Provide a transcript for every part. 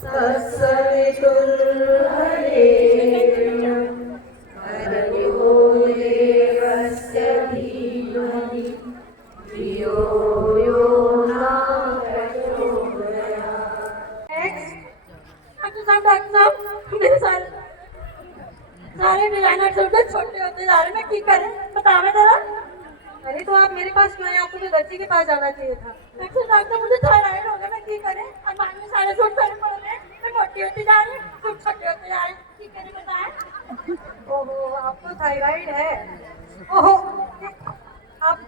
तत्सवितुर्वरेण्यं भर्गो देवस्य धीमहि धियो यो न प्रचोदयात्। मेरे सारे डिजाइनर छोटे छोटे होते जा रहे, मैं क्या करें बतावे जरा। अरे तो आप मेरे पास क्यों आए? आपको तो दर्जी के पास जाना चाहिए था। डॉक्टर मुझे थायराइड हो गया, मैं क्या करें? और बाद में सारे सूट पहने पड़ रहे हैं, मैं मोटी होती जा रही हूँ, सूट छोटे होते जा रहे हैं, क्या करें बताएं? ओहो आपको थायराइड है? ओहो आप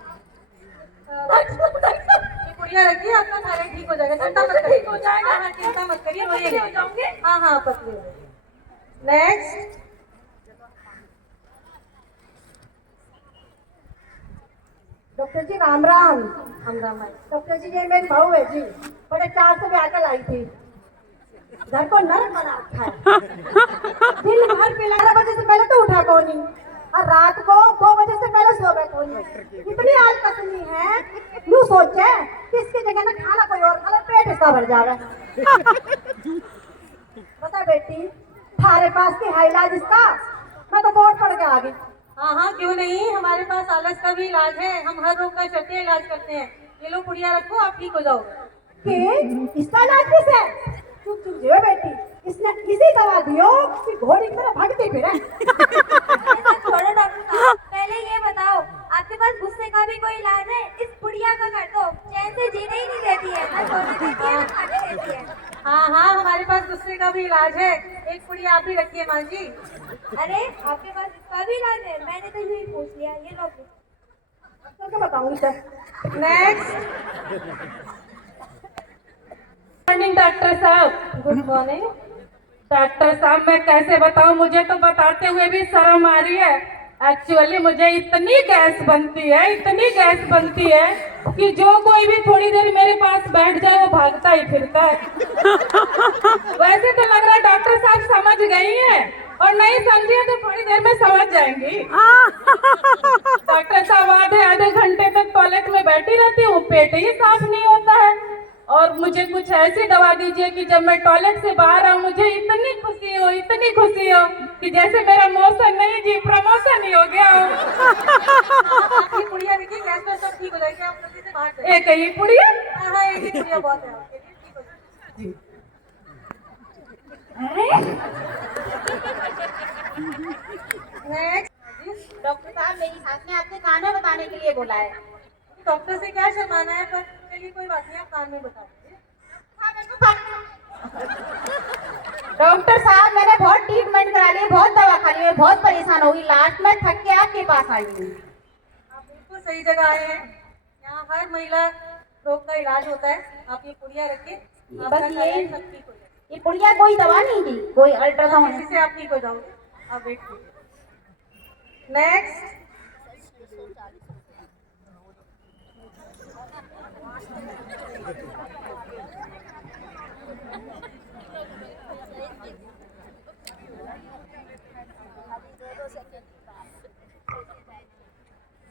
ये पुड़िया रखिए, आपका थायराइड ठीक हो जाएगा, चिंता मत करिए। ठीक हो जाएगा? हाँ चिंता मत करिए, रोइए हो जाओगे। हाँ हाँ पतले। नेक्स्ट। डॉक्टर जी राम राम। हम राम। डॉक्टर जी ये मेरी बहू है जी, बड़े 4 से ब्याह कर लाई थी, घर को नरक बना रखा है। दिन भर 11 बजे से पहले तो उठा कौन नहीं, और रात को 2 बजे से पहले सो गए कौन नहीं। इतनी आलकतनी है, यूँ सोचे कि इसकी जगह ना खाना कोई और खा ले, पेट इसका भर जाएगा। बता बेटी, थारे पास की है इलाज इसका? मैं तो बोर्ड पढ़ के आ गई। हाँ हाँ क्यों नहीं, हमारे पास आलस का भी इलाज है, हम हर रोग का शर्तीय इलाज करते हैं। ये लो पुड़िया रखो, आप ठीक हो जाओगे। इसका इलाज किस है? चुप चुप जियो बेटी, इसने इसी दवा दियो कि घोड़ी की तरह भागती फिरे। छोड़ो डॉक्टर साहब, पहले ये बताओ आपके पास गुस्से का भी कोई इलाज है? इस पुड़िया का कर दो, चैन से जीने ही नहीं देती है, ना सोने देती है ना खाने देती है। हाँ हाँ हमारे पास गुस्से का भी इलाज है, एक पुड़िया आप ही रखिए माँ जी। अरे आपके पास इसका भी इलाज है? मैंने तो यूँ ही पूछ लिया, ये लो। तो क्या बताऊंगी सर। नेक्स्ट। मॉर्निंग डॉक्टर साहब। Good morning. डॉक्टर साहब मैं कैसे बताऊं, मुझे तो बताते हुए भी शर्म आ रही है। एक्चुअली मुझे इतनी गैस बनती है कि जो कोई भी थोड़ी देर मेरे पास बैठ जाए वो भागता ही फिरता है। वैसे तो लग रहा है डॉक्टर साहब समझ गई हैं, और नहीं समझे तो थोड़ी देर में समझ जाएंगी। डॉक्टर साहब आधे घंटे तक टॉयलेट में बैठी रहती हूँ, पेट ही साफ नहीं होता है। और मुझे कुछ ऐसी दवा दीजिए कि जब मैं टॉयलेट से बाहर आऊँ मुझे इतनी खुशी हो कि जैसे मेरा मौसम नहीं जी प्रमोशन ही हो गया हो। आपकी पुड़िया देखिए, गैस पर सब ठीक हो जाएगी, आप जल्दी से बाहर चलिए। एक ही पुड़िया? हाँ हाँ एक ही पुड़िया बहुत है आपके लिए, ठीक हो जाएगी। नेक्स्ट। डॉक्टर साहब मेरी सास ने आपसे खाना बताने के लिए बोला है। डॉक्टर से क्या शर्माना है, पर चलिए कोई बात नहीं, आप कान में बता दीजिए। डॉक्टर साहब मैंने बहुत ट्रीटमेंट करा ली, बहुत दवा खा ली, मैं बहुत परेशान हो गई, लास्ट में थक के आपके पास आई हूँ। आप बिल्कुल सही जगह आए हैं, यहाँ हर महिला रोग का इलाज होता है। आप ये पुड़िया रखिए, आपका बस थायराइड सब ठीक हो जाएगा। ये पुड़िया कोई दवा नहीं थी, कोई अल्ट्रासाउंड? इसी से आप ठीक हो जाओगे, आप वेट कीजिए। नेक्स्ट।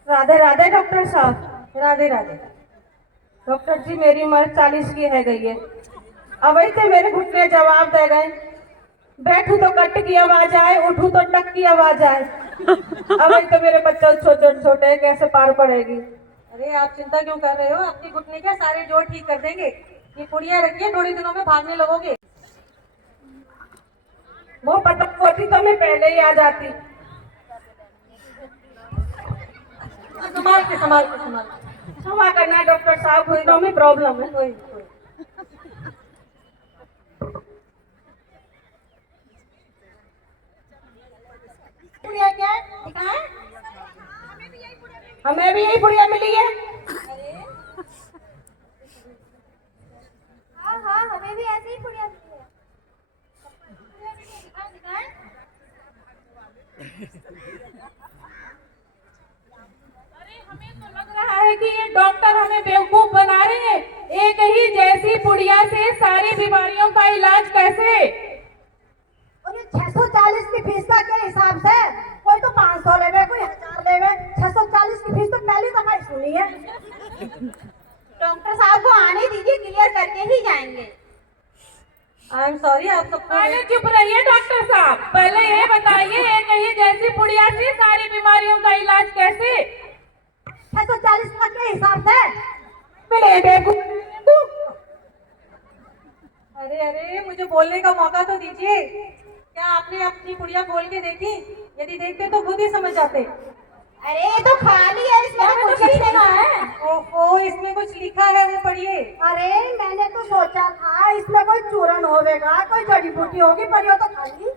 राधे राधे डॉक्टर साहब। राधे राधे। डॉक्टर जी मेरी उम्र 40 की है गई है, अब ऐसे मेरे घुटने जवाब दे गए। बैठू तो कट की आवाज आए, उठू तो टक की आवाज आए। अब तो मेरे बच्चे छोटे छोटे कैसे पार पड़ेगी? अरे आप चिंता क्यों कर रहे हो, आपके घुटने क्या सारे जोड़ ठीक कर देंगे। ये पुड़िया रखिए, थोड़ी दिनों में भागने लगोगे। वो पटक होती तो मैं पहले ही आ जाती। संभाल के संभाल के संभाल के। क्षमा करना डॉक्टर साहब, घुटनों में प्रॉब्लम है। कोई पुड़िया क्या है? हमें भी यही पुड़िया मिली है। हाँ हाँ हमें भी ऐसे ही पुड़िया मिली है। हमें तो लग रहा है कि ये डॉक्टर हमें बेवकूफ बना रहे हैं। एक ही जैसी पुड़िया से सारी बीमारियों का इलाज कैसे? और ये 640 की फीस का क्या हिसाब से? कोई तो 500 लेवे, कोई 1000 लेवे। 640 की फीस तो पहली दफा ही सुनी है। डॉक्टर साहब को आने दीजिए, क्लियर करके ही जाएंगे। I am sorry. पहले चुप रहिए डॉक्टर साहब, पहले ये बताइए एक ही जैसी बुढ़िया से सारी बीमारियों का इलाज कैसे? 640 लाख के हिसाब से मिले बेवकूफ। अरे अरे, मुझे बोलने का मौका तो दीजिए। क्या आपने अपनी गुड़िया खोल के देखी? यदि देखते तो खुद ही समझ जाते। अरे ये तो खाली है, इसमें कुछ नहीं लिखा है। ओहो, इसमें कुछ लिखा है, वो पढ़िए। अरे मैंने तो सोचा था इसमें कोई चूरन होवेगा, कोई जड़ी बूटी होगी, पर ये तो खाली।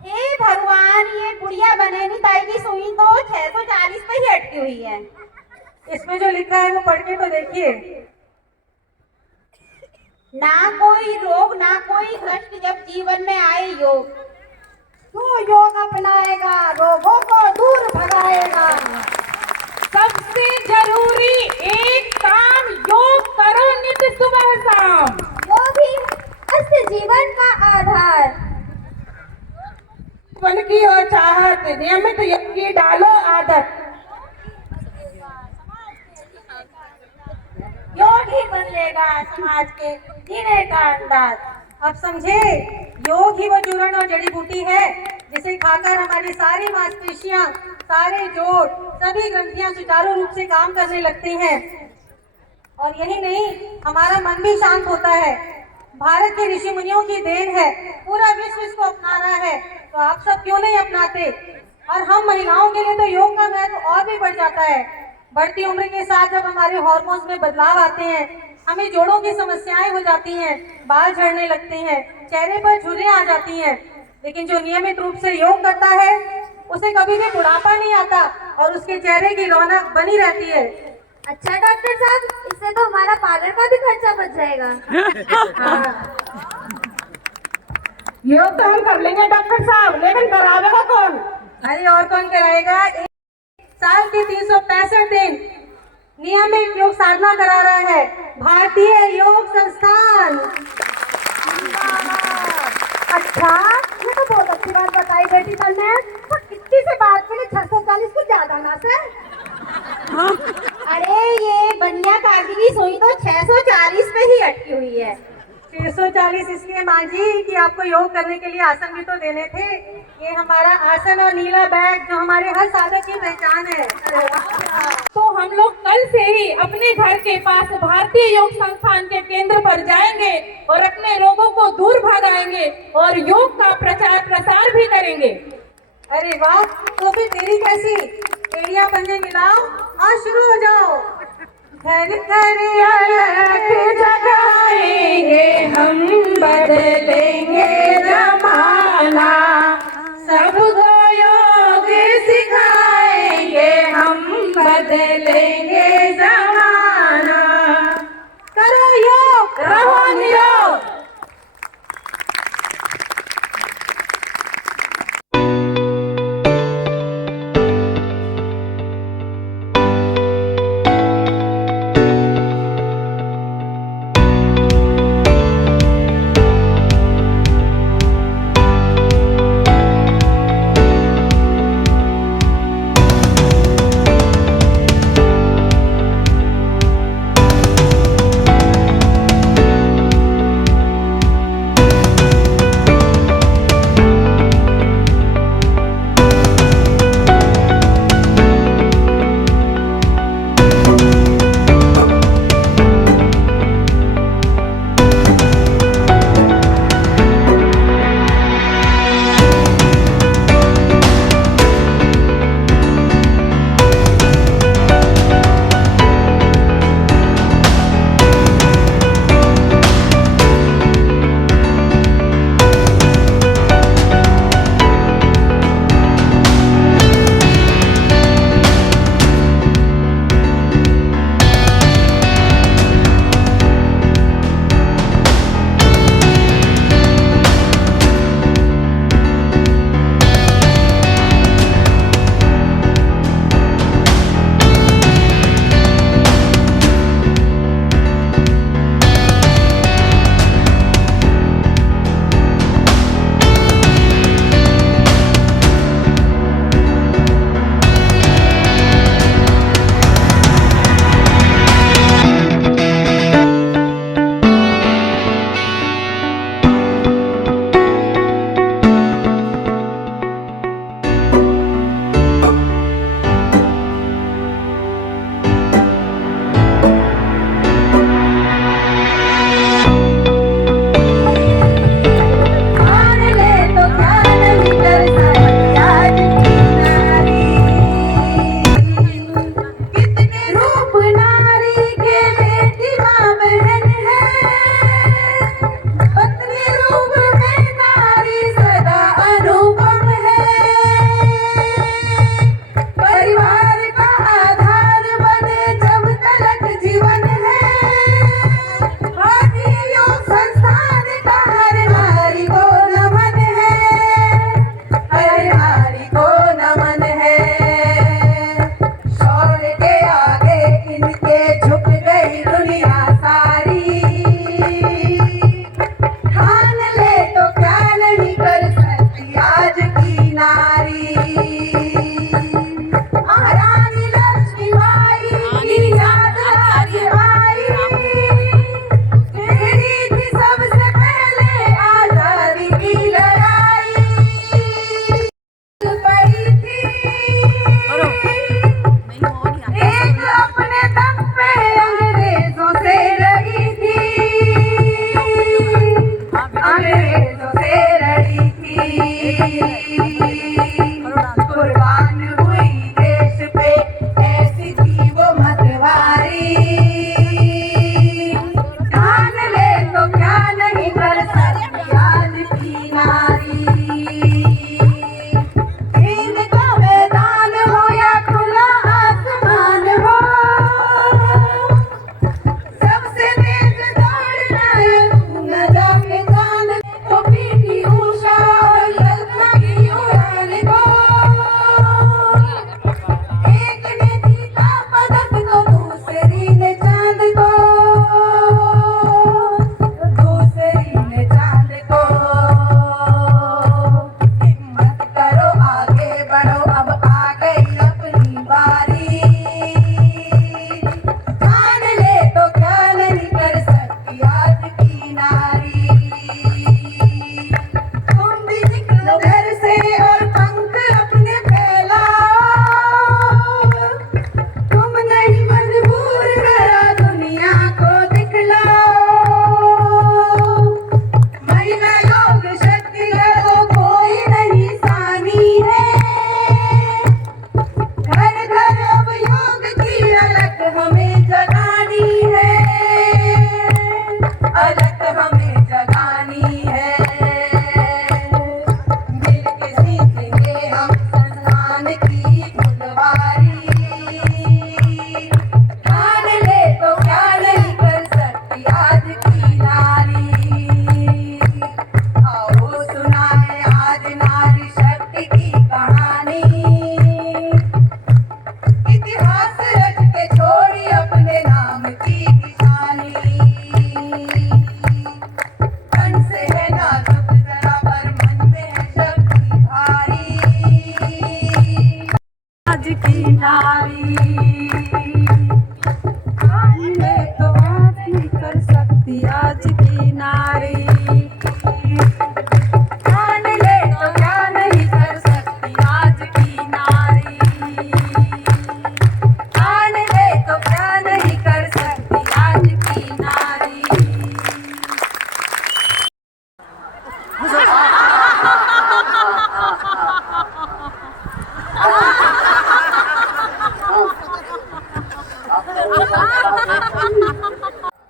हे भगवान, ये गुड़िया बने नहीं ताई की सुई तो 640 पे ही अटकी हुई है। इसमें जो लिखा है वो पढ़ के तो देखिए। ना कोई रोग ना कोई कष्ट जब जीवन में आए योग। तू योग अपनाएगा, रोगों को दूर भगाएगा। सबसे जरूरी एक काम, योग करो नित्य सुबह शाम। योग ही अस्त जीवन का आधार। मन की हो चाहत, नियमित योग की डालो आदत। योग ही बदलेगा समाज के जीने का अंदाज। अब समझे, योग ही वो चूर्ण और जड़ी बूटी है जिसे खाकर हमारी सारी मांसपेशियां, सारे जोड़, सभी ग्रंथियां सुचारू रूप से काम करने लगती हैं। और यही नहीं, हमारा मन भी शांत होता है। भारत के ऋषि मुनियों की देन है, पूरा विश्व इसको अपना रहा है, तो आप सब क्यों नहीं अपनाते? और हम महिलाओं के लिए तो योग का महत्व और भी बढ़ जाता है। बढ़ती उम्र के साथ जब हमारे हार्मोन्स में बदलाव आते हैं, हमें जोड़ों की समस्याएं हो जाती हैं, बाल झड़ने लगते हैं, चेहरे पर झुर्रियां आ जाती हैं। लेकिन जो नियमित रूप से योग करता है उसे कभी भी बुढ़ापा नहीं आता और उसके चेहरे की रौनक बनी रहती है। अच्छा डॉक्टर साहब, इससे तो हमारा पार्लर का भी खर्चा बच जाएगा। योग तो हम कर लेंगे डॉक्टर साहब, लेकिन करावेगा कौन? अरे और कौन कराएगा? एक साल के 365 दिन नियमित योग साधना करा रहा है भारतीय योग संस्थान। अच्छा, ये तो बहुत अच्छी बात बताई बेटी तुमने। तो कितनी से बात के लिए 640 को ज्यादा ना से? अरे ये बनिया काकी की सुई तो 640 पे ही अटकी हुई है। 640 इसलिए माँ जी कि आपको योग करने के लिए आसन भी तो देने थे। ये हमारा आसन और नीला बैग जो हमारे हर साधक की पहचान है। तो हम लोग कल से ही अपने घर के पास भारतीय योग संस्थान के केंद्र पर जाएंगे और अपने रोगों को दूर भगाएंगे और योग का प्रचार प्रसार भी करेंगे। अरे वाह, तो फिर देरी कैसी? एड़िया पंजे मिलाओ और शुरू हो जाओ। घर घर अलग जगाएंगे हम, बदलेंगे जमाना, सबको योग सिखाएंगे हम, बदलेंगे जमाना। करो योग, रहो निरोग। की नारी, मान ले तो आप नहीं कर सकती आज की नारी, मान ले तो क्या नहीं कर सकती आज की नारी, मान ले तो क्या नहीं कर सकती आज की नारी।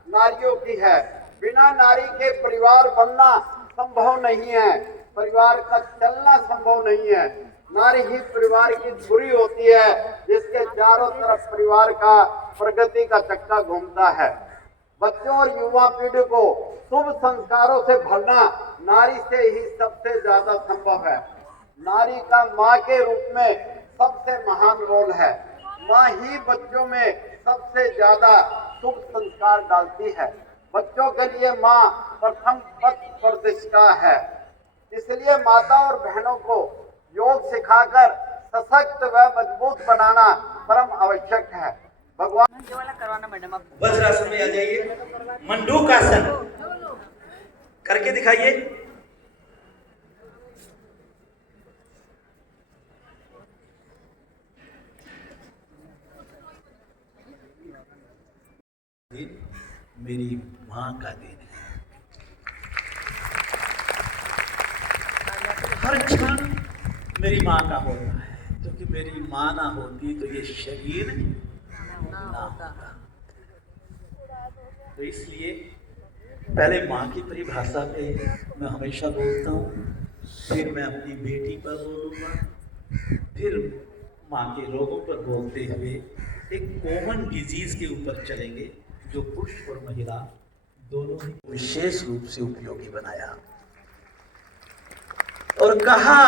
नारियों की है। बिना नारी के परिवार बनना संभव नहीं है, परिवार का चलना संभव नहीं है। नारी ही परिवार की धुरी होती है, जिसके चारों तरफ परिवार का प्रगति का चक्का घूमता है। बच्चों और युवा पीढ़ी को शुभ संस्कारों से भरना नारी से ही सबसे ज्यादा संभव है। नारी का माँ के रूप में सबसे महान रोल है। माँ ही बच्चों में सबसे ज्यादा शुभ संस्कार डालती है। बच्चों के लिए माँ प्रथम पथ प्रदिष्टा है। इसलिए माता और बहनों को योग सिखाकर सशक्त व मजबूत बनाना परम आवश्यक है। भगवान वज्रासन में आ जाइए, मंडूकासन करके दिखाइए। मेरी माँ का दिन है। हर क्षण मेरी माँ का होता है, क्योंकि मेरी माँ ना होती तो ये शरीर ना होता। तो इसलिए पहले माँ की परिभाषा पे मैं हमेशा बोलता हूँ, फिर मैं अपनी बेटी पर बोलूँगा, फिर माँ के रोगों पर बोलते हुए एक कॉमन डिजीज के ऊपर चलेंगे, जो पुरुष और महिला दोनों ही विशेष रूप से उपयोगी बनाया। और कहा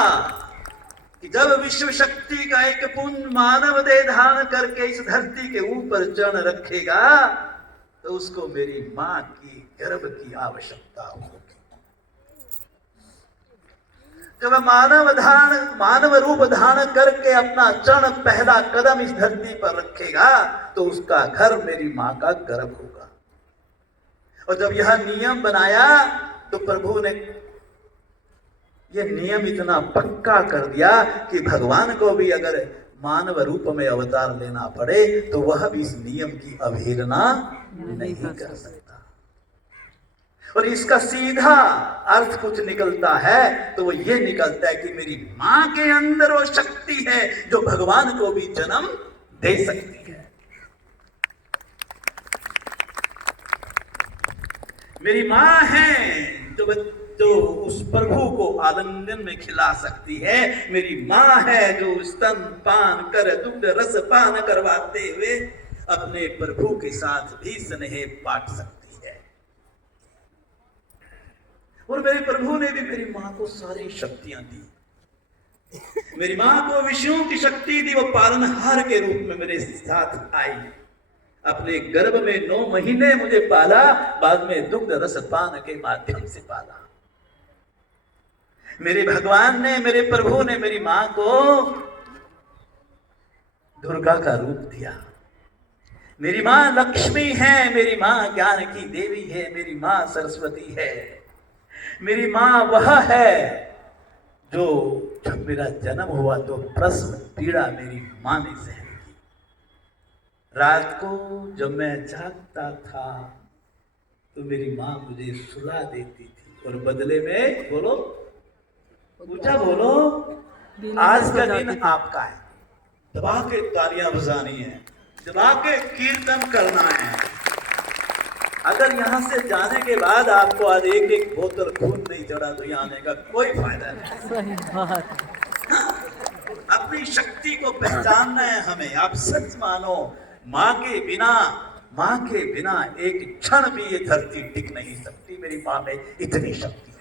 कि जब विश्व शक्ति का एक पुण्य मानव देह धारण करके इस धरती के ऊपर चरण रखेगा, तो उसको मेरी माँ की गर्भ की आवश्यकता होगी। जब मानव रूप धारण करके अपना चरण पहला कदम इस धरती पर रखेगा, तो उसका घर मेरी माँ का गर्भ होगा। और जब यह नियम बनाया, तो प्रभु ने यह नियम इतना पक्का कर दिया कि भगवान को भी अगर मानव रूप में अवतार लेना पड़े, तो वह भी इस नियम की अवहेलना नहीं कर सकता। और इसका सीधा अर्थ कुछ निकलता है, तो वो ये निकलता है कि मेरी माँ के अंदर वो शक्ति है जो भगवान को भी जन्म दे सकती है। मेरी माँ है जो उस प्रभु को आलिंगन में खिला सकती है। मेरी माँ है जो स्तन पान कर दुग्ध रस पान करवाते हुए अपने प्रभु के साथ भी स्नेह बांट सकती है। और मेरे प्रभु ने भी मेरी माँ को सारी शक्तियां दी। मेरी माँ को विष्णु की शक्ति दी, वो पालनहार के रूप में मेरे साथ आई। अपने गर्भ में 9 महीने मुझे पाला, बाद में दुग्ध रस पान के माध्यम से पाला। मेरे भगवान ने, मेरे प्रभु ने मेरी माँ को दुर्गा का रूप दिया। मेरी माँ लक्ष्मी है, मेरी माँ ज्ञान की देवी है, मेरी माँ सरस्वती है। मेरी माँ वह है जो जब मेरा जन्म हुआ तो प्रसव पीड़ा मेरी माँ ने सहन की। रात को जब मैं जागता था तो मेरी माँ मुझे सुला देती थी, और बदले में बोलो, ऊंचा बोलो, आज का दिन आपका है। दबा के तालियां बजानी है, दबा के कीर्तन करना है। अगर यहाँ से जाने के बाद आपको आज एक बोतल खून नहीं चढ़ा, तो यहाँ आने का कोई फायदा नहीं। सही बात। अपनी शक्ति को पहचानना है हमें। आप सच मानो, माँ के बिना एक क्षण भी ये धरती टिक नहीं सकती। मेरी माँ में इतनी शक्ति